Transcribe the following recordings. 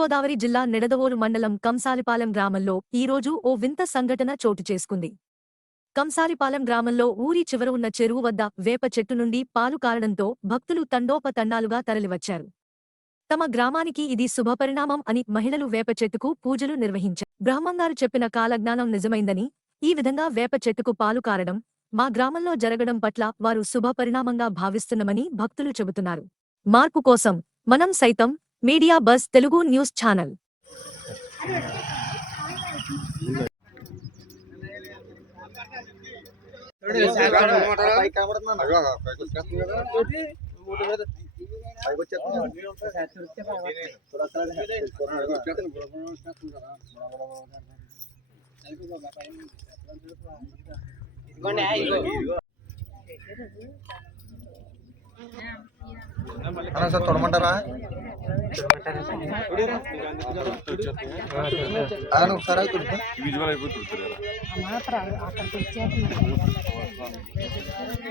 తూర్పుగోదావరి జిల్లా నిడదవోలు మండలం కంసాలిపాలెం గ్రామంలో ఈరోజు ఓ వింత సంఘటన చోటు చేసుకుంది. కంసాలిపాలెం గ్రామంలో ఊరి చివర ఉన్న చెరువు వద్ద వేప చెట్టు నుండి పాలు కారడంతో భక్తులు తండోపతండాలుగా తరలివచ్చారు. తమ గ్రామానికి ఇది శుభపరిణామం అని మహిళలు వేప చెట్టుకు పూజలు నిర్వహించారు. బ్రహ్మంగారు చెప్పిన కాలజ్ఞానం నిజమైందని, ఈ విధంగా వేప చెట్టుకు పాలు కారడం మా గ్రామంలో జరగడం పట్ల వారు శుభపరిణామంగా భావిస్తున్నామని భక్తులు చెబుతున్నారు. మార్పు కోసం మనం సైతం media bus Telugu news channel. Sir తొడమంటారా ఒకసారి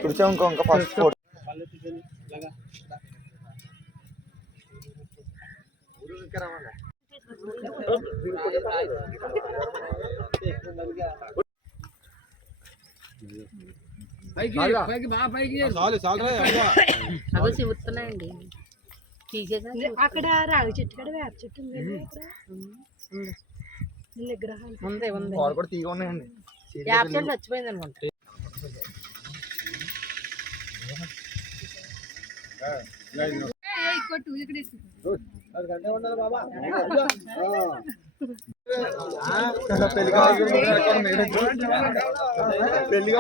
తుడిచా ఇంకా ఫస్ట్ ఫోటో చెబుతున్నాయండి అక్కడ రాగి చెట్టు కూడా వేప చెట్టు విగ్రహాలు కూడా తీగా ఉన్నాయండి. వేప చెట్టు చచ్చిపోయింది అనుకుంటా. పెళ్లిగా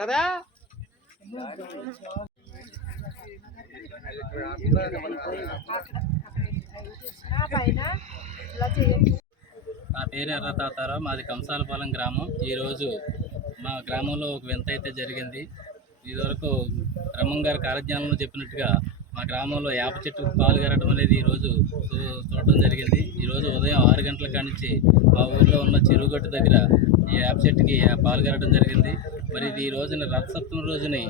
కదా నా పేరు ఎర్ర తాతారావు, మాది కంసాలపాలెం గ్రామం. ఈరోజు మా గ్రామంలో ఒక వింత అయితే జరిగింది. ఇదివరకు బ్రహ్మంగారి కాలజ్ఞానంలో చెప్పినట్టుగా మా గ్రామంలో వేప చెట్టుకు పాలు కరగడం అనేది ఈరోజు చూడటం జరిగింది. ఈరోజు ఉదయం 6 గంటల కానించి మా ఊరిలో ఉన్న చెరువుగట్టు దగ్గర ఈ వేప చెట్టుకి పాలు కరగడం జరిగింది. మరి ఇది ఈ రోజున రథసప్తమి రోజుని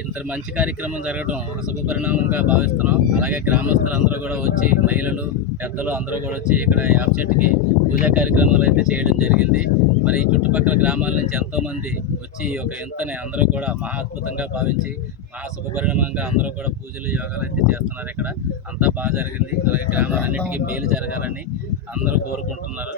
ఇంత మంచి కార్యక్రమం జరగడం ఒక శుభపరిణామంగా భావిస్తున్నాం. అలాగే గ్రామస్తులు అందరూ కూడా వచ్చి, మహిళలు పెద్దలు అందరూ కూడా వచ్చి ఇక్కడ వేప చెట్టుకి పూజా కార్యక్రమాలు అయితే చేయడం జరిగింది. మరి ఈ చుట్టుపక్కల గ్రామాల నుంచి ఎంతోమంది వచ్చి ఒక ఇంతని అందరూ కూడా మహా అద్భుతంగా భావించి మహా శుభపరిణామంగా అందరూ కూడా పూజలు యోగాలు అయితే చేస్తున్నారు. ఇక్కడ అంతా బాగా జరిగింది. అలాగే గ్రామాలన్నిటికీ మేలు జరగాలని అందరూ కోరుకుంటున్నారు.